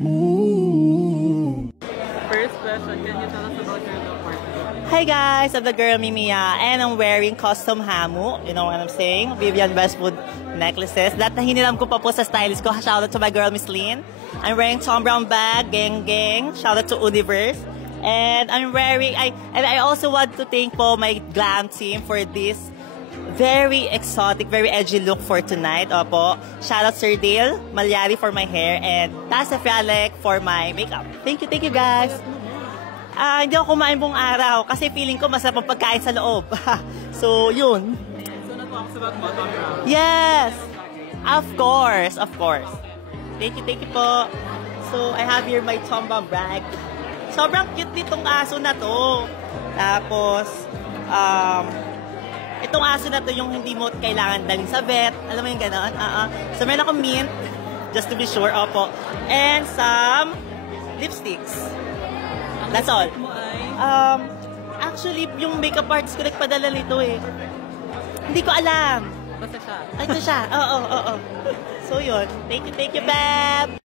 First question, can you tell us about your look for today? Hi guys, I'm the girl Mimiya and I'm wearing custom hamu. You know what I'm saying? Vivian Westwood necklaces. That na hiniram ko pa po sa stylist ko. Shout out to my girl Miss Lynn. I'm wearing Tom Brown bag, gang gang. Shout out to Universe. And I'm wearing, I also want to thank po my glam team for this very exotic, very edgy look for tonight. Opo. Shout out Sir Dale Malyari for my hair and Tasa Fialek for my makeup. Thank you guys. Hindi ako kumain buong araw kasi feeling ko masarap ang pagkain sa loob. So, yun. So, na-talks about mo, Tom Brown? Yes! Of course. Thank you po. So, I have here my Tom Brown bag. Sobrang cute nitong aso na to. Tapos, itong aso na to yung hindi mo kailangan dalhin sa vet. Alam mo yung gano'n? So, meron akong mint, just to be sure. Opo. And some lipsticks. That's all. Actually, yung makeup artist ko nagpadala nito eh. Hindi ko alam. Basta siya. Ito siya. Oo. So, yun. Thank you, Beb!